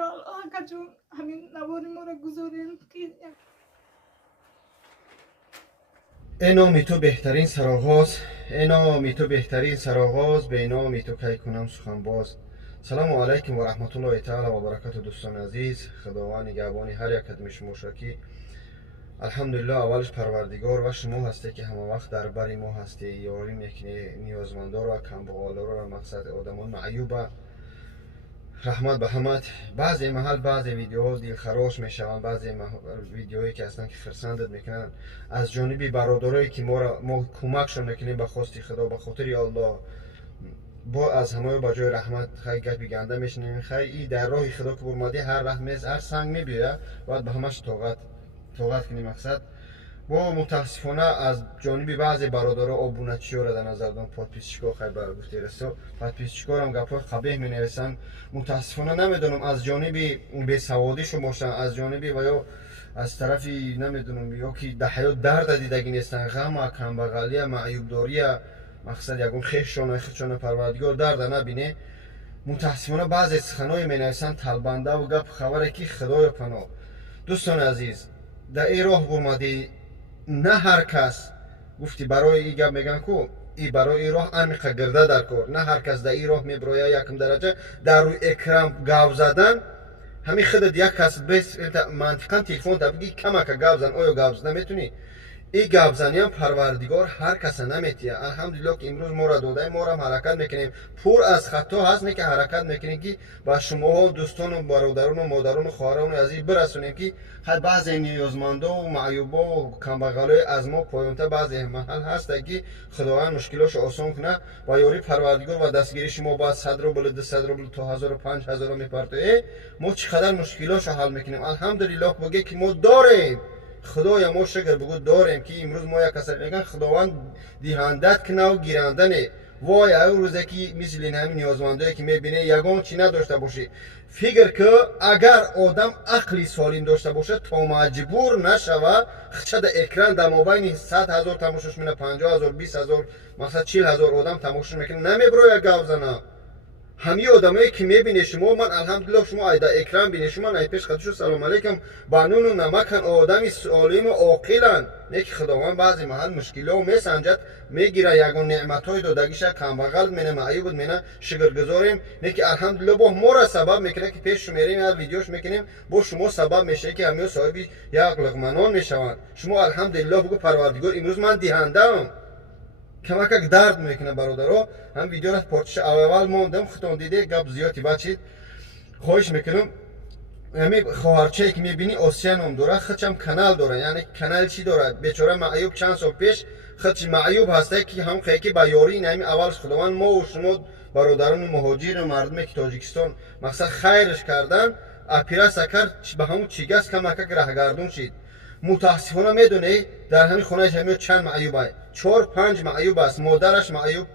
یا آقا جون همین نوار ما را گذارین که اینامی تو بهترین سرآغاز، اینامی تو بهترین سرآغاز، به اینامی تو کی کنم سخن باز. سلام علیکم و رحمت الله تعالی و برکات. دوستان عزیز، خداوند نگهبان هر یک کدام شما شاکی. الحمدلله اولش پروردگار و شما هستی که همه وقت در بر ما هستی، یاری میکنی نیازمندان و کمبغالا را مقصد آدمان معیوب رحمت به همت. بعضی محل بعضی ویدیوها دلخراش میشوند، بعضی ویدیوهایی که اصلا که خرسندت میکنن از جانبی برادرایی که ما کمکشون میکنیم به خواست خدا به خاطر الله، با از همه با جای رحمت خیلی گپی گنده میشنیم. خیلی در راه خدا که برمادی هر رحمت هر سنگ میبیه باید به همش طاقت کنیم مقصد. و متاسفانه از جانبی بعضی برادرها آبونچی‌ها را در نظر دارم، پادپیچکا خیلی برای گفته رسو پادپیچکا هم گپ‌های قبیح می‌نویسن. متاسفانه نمیدونم از جانبی بی‌سوادیشون باشن، از جانبی و یا از طرفی نمیدونم یا که در حیات درد دیدگی نیستن، غم کمبغالی معیوبداری مقصد یگون خیششان پروردگار درد نبینه. متاسفانه بعضی سخنای می‌نویسن تلبنده و گپ خبره که خدای پناه. دوستان عزیز، در این راه برمادی نه هر کس گفتی برای این گپ میگن کو ای برای این راه عمیق گرده در کار، نه هر کس در این راه میبروید یکم درجه در روی اکرام گاو زدن. همین خودت یک کس بس منطقا تلفن تا بگی کمک گاو زن، آیا گاو زن نمیتونی؟ این گاو زنی هم پروردگار هر کس نمیتیه. الحمدلله که امروز ما را داده، ما را هم حرکت میکنیم. پر از خطا هست نه که حرکت میکنیم که با شما دوستان و برادران و مادران و خواهران عزیز برسونیم که خیلی بعضی نیازمندا و معیوبا و کمبغالای از ما پایان‌تر بعضی محل هست که خداوند مشکلاتش آسان کنه با یاری پروردگار و دستگیری شما بعد 100 روبل 200 روبل تا 1000 و 5000 میپرته ما چقدر مشکلاتش حل میکنیم. الحمدلله بگه که ما داریم، خدایا ما شکر بگو داریم که امروز ما یک کسی میگن خداوند دهندت کنه و گیرنده نه. وای او روزه که مثل این همین نیازمندایی که میبینه یگان چی نداشته باشی. فکر که اگر آدم عقلی سالم داشته باشه تا مجبور نشوه خچه در اکران در مابین 100,000 تماشاش میکنه، 50,000 20,000 مثلا 40,000 آدم تماشاش میکنه نمیبروی گاو زنه. همه آدمایی که میبینه شما، من الحمدلله شما ایدا اکرام بینه شما نه پیش خدشو سلام علیکم با نون و نمک آدمی سالم و عاقلن. نه که خداوند بعضی محل مشکلات میسنجد میگیره یگان نعمتای دادگیش کمبغل منه معیوب منه شکرگزاریم. نه که الحمدلله با ما را سبب میکنه که پیش میریم یا ویدیوش میکنیم با شما سبب میشه که همه صاحب یک لقمنان میشوند. شما الحمدلله بگو پروردگار امروز من دهنده ام کمک درد میکنه برادرها. هم ویدیو را پارچش اول موندم خودتون دیده گپ زیادی بچید. خواهش میکنم همین خواهرچه که میبینی آسیا نام داره، خودشم کانال داره. یعنی کانال چی داره؟ بیچاره معیوب چند سال پیش خودش معیوب هسته که هم خیلی با یاری نمی اول خداوند ما و شما برادران مهاجر و مردمی که تاجیکستان مقصد خیرش کردن اپیرا سکر به همون چیگاس کمک رهگردون شد. متاسفانه میدونی در همین خونه همین چند معیوب است، 4-5 معیوب است، مادرش معیوب،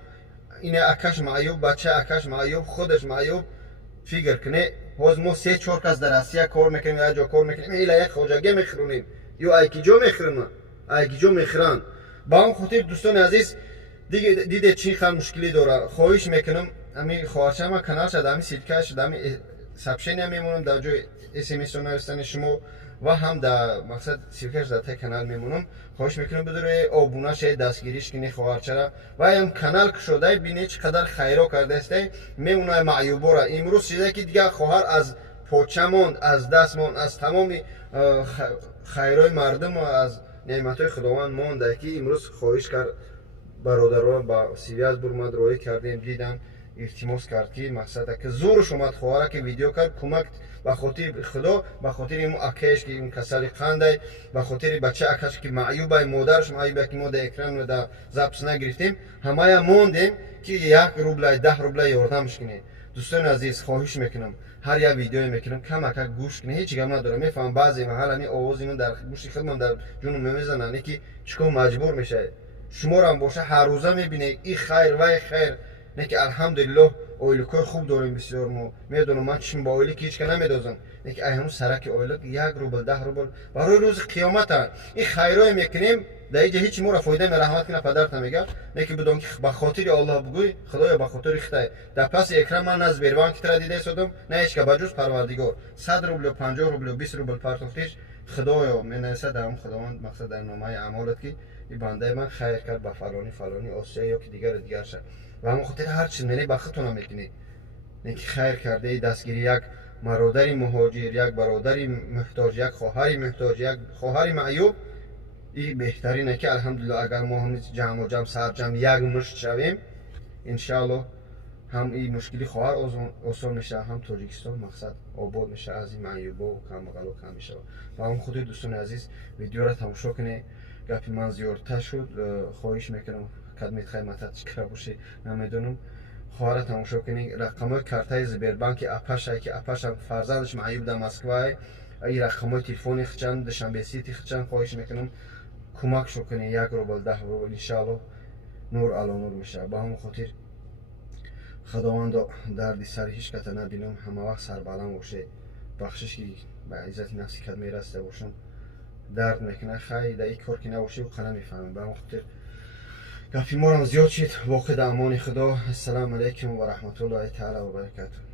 این اکش معیوب، بچه اکش معیوب، خودش معیوب. فکر کنه باز ما 3-4 کس در آسیا کار میکنیم یا جا کار میکنیم ایلا یک خواجگی میخرونیم یا ایکیجو میخرونن ایکیجو میخرن. با اون خاطر دوستان عزیز دیده چی خیلی مشکلی داره. خواهش میکنم همین خواهرچه ما کانال شد همین سیدکش همین سبشین هم میمونم در جای SMS نوشتن شما و هم در مقصد سیرکش در تای کانال میمونم. خواهش میکنم بدون آبونه شه دستگیریش کنی خواهرچه را و هم کانال که شده بینی چقدر خیرا کرده است میمونه معیوبا را. امروز چیزی که دیگه خواهر از پاچه ماند، از دست ماند، از تمام خیرای مردم و از نعمتهای خداوند مانده که امروز خواهش کرد برادرها با سیریاز برمد روی کردیم دیدن التماس کرد که مقصد که زورش اومد خواهر که ویدیو کرد کمک به خاطر خدا، به خاطر این اکش که این کسری خنده، به خاطر بچه اکش که معیوبه، مادرش معیوبه که ما در اکران و در ضبط نگرفتیم همه موندیم که 1 روبل 10 روبل یاردمش کنه. دوستان عزیز خواهش میکنم هر یک ویدیو میکنم کمک گوش کنه، هیچ گم نداره. میفهم بعضی محل همین آوازی من در گوشی خودم در جونم میزنن که چیکار مجبور میشه. شما هم باشه هر روزه میبینه این خیر و خیر نه که الحمدلله اویلکای خوب داریم بسیار. ما میدونم من چشم با اویلک هیچ که نمیدازم، لیکن همون سرک اویلک 1 روبل 10 روبل برای روز قیامت ها. این خیرای میکنیم در اینجا هیچ مورا فایده می رحمت کنه پدرت میگه، لیکن بدون که به خاطر الله بگوی خدایا به خاطر خدای در پس اکرام من از بیربانک تر دیده شدم، نه هیچ که بجز پروردگار 100 روبل و 50 روبل و 20 روبل پرتوختیش خدایا منسه دارم خداوند مقصد در نامه اعمالت که این بنده من خیر کرد به فلانی فلانی آسیا یا که دیگر شد و همون خاطر هر چیز منی به خودتون میکنید اینکه خیر کرده ای دستگیری یک مرادری مهاجر، یک برادری محتاج، یک خواهری محتاج، یک خواهری معیوب، این بهترینه که الحمدلله اگر ما هم جمع و جمع سر جمع یک مشت شویم انشاءالله هم این مشکلی خواهر آسان میشه، هم تاجیکستان مقصد آباد میشه از این معیوبا و کمبغلا کم میشه. و هم خود دوستان عزیز ویدیو را تماشا کنید. گپی من زیادتر شد، خواهش میکنم خدمت خدمتت چیکار باشه نمیدونم، خواهر تماشا کنید. رقمای کارتای زبربانک اپش که اپش هم فرزندش معیوب در مسکو، این رقمای تلفنی خچن دشنبه سیتی خچن، خواهش میکنم کمک شو کنید 1 روبل 10 روبل انشاءالله نور علی نور میشه. با هم خاطر خداوند دردی سر هیچ کته نبینم، همه وقت سر بلند باشه، بخشش که به عزت نفسی کد میرسته باشم درد میکنه خیلی در این کار که نباشه و خانه میفهمیم. به همون خاطر گفتی ما هم زیاد شید. واقع در امان خدا. السلام علیکم و رحمت الله تعالی و برکاته.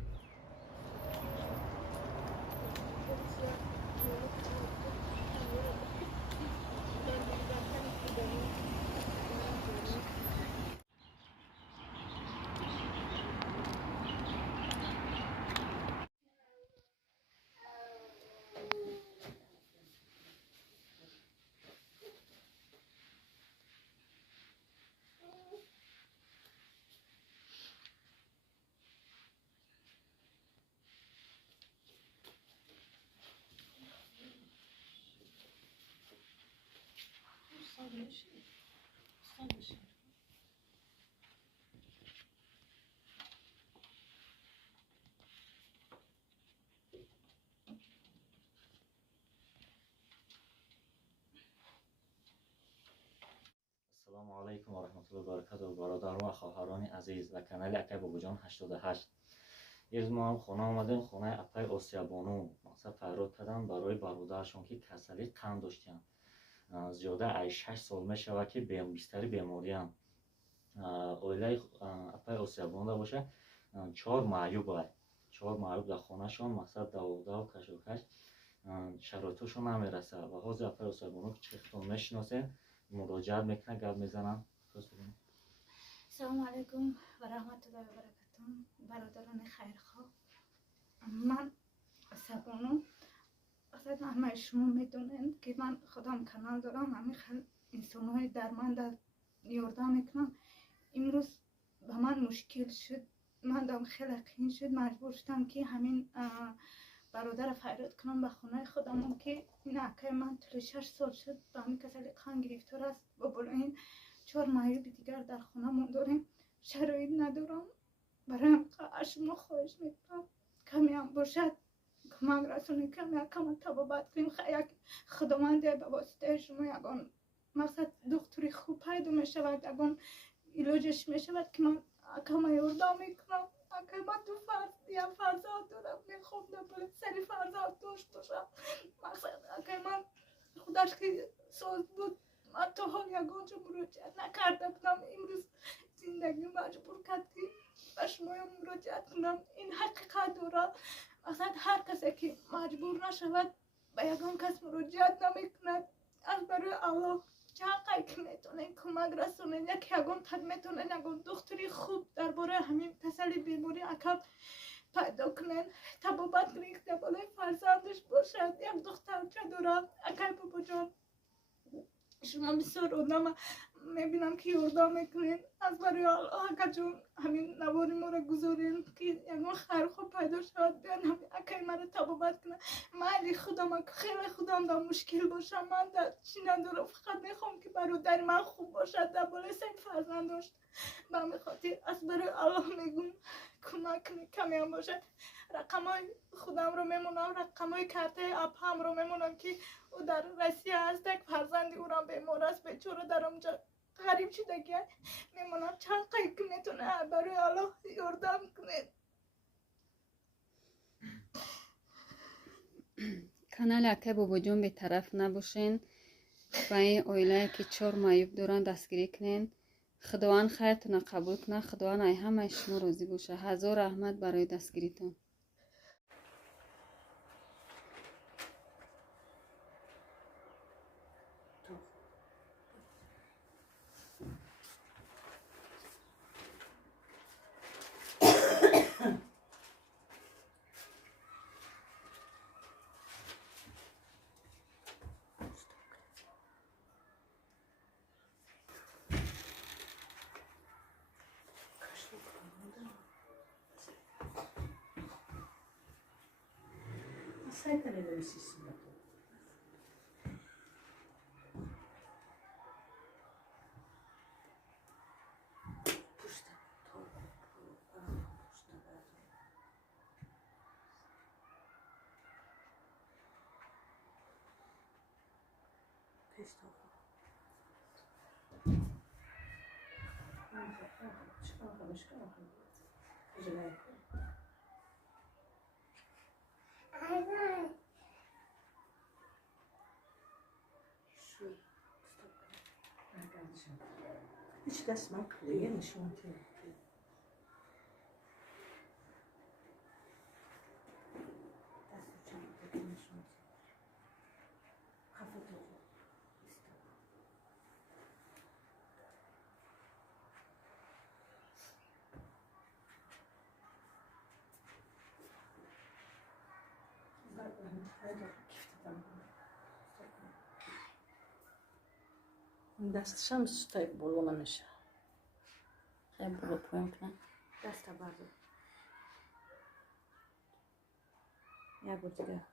السلام علیکم و رحمت الله و برکاته. برادران و خواهران عزیز و کانال اکای باباجان 88. امروز ما هم خانه آمدیم، خانه اپای آسیا بانو مقصد فراد کردن برای برادرشون که کسلی قند داشتن. زیاده ای 6 سال میشود که بیشتری بیماری هم اویله اپای آسیا بانو باشه. 4 معیوب 4 معیوب در خانه شون مقصد دوده و کشوکش شرایطشون نمیرسه و حاضر اپای آسیا بانو که چختون میشناسه مراجعت میکنه گپ میزنن. السلام علیکم و رحمت الله و برکاته. برادران خیرخواه، من سبانو اصلا همه شما میدونید که من خودم کانال دارم، همه خیلی انسان های در من در یاردم میکنم. امروز به من مشکل شد، من دارم خیلی قین شد، مجبور شدم که همین برادر فراد کنم به خونه خودم که این اکای من 6 سال شد به همین کسلی قند گرفتار است و بلین 4 معیوب دیگر در خونه من داریم، شرایط ندارم. برای شما خواهش میکنم کمی هم باشد کمک رسونی، کمی هم طبابت کنیم. یک خداونده به واسطه شما یکان مقصد دکتری خوب پیدا میشود، یکان علاجش میشود که من کمی یاردم میکنم. اگه من یه فرزاد دارم، میخوام نباید سری فرزاد داشت باشم. مقصد اگه من خودش که ساز بود من تا حال یکانجا مراجعت نکرده بودم، امروز زندگی مجبور کرد که به شما مراجعت کنم. این حقیقت داره، اصلا هر کسی که مجبور نشود به یکان کس مراجعت نمیکند. از برای الله چقدر که میتونه کمک رسونین، یکان تک میتونه یکان دکتری خوب درباره همین تسلی بیماری اکم پیدا کنین، طبابت کنین که بالای فرزندش باشد. یک دختر چه داره اکای بابا جان، شما بسیار آدم میبینم که یاردم میکنین. از برای الله اکا جون همین نواری ما را گذارین که یکان خیر خوب پیدا شد، بیان همین اکای ما را طبابت کنه. من خودم خیلی خودم در مشکل باشم، من در چی ندارم، فقط میخوام که برادر من خوب باشد، در بالای 3 فرزند داشت. به همین خاطر از برای الله میگم کمک کنید، کمی هم باشد. رقمای خودم رو میمونم، رقمای کرته اپم رو میمونم که او در روسیه هست، یک فرزندی او را بیمار است، بیچاره در اونجا غریب شده که میمونم. چند قیق میتونه برای الله یاردم کنه. کانال اکه بابا جان به طرف نباشین و این اویله که 4 معیوب دارن دستگیری کنین. خداوند خیرتون قبول کنه. خداوند ای همه شما راضی باشه. هزار رحمت برای دستگیریتون. هیچ دست مکلیه نشون تیم دست چند نشون خفه تو دستش هم ستای بلو نمیشه خیلی بلو پویم کنم دست بردار یک بار دیگه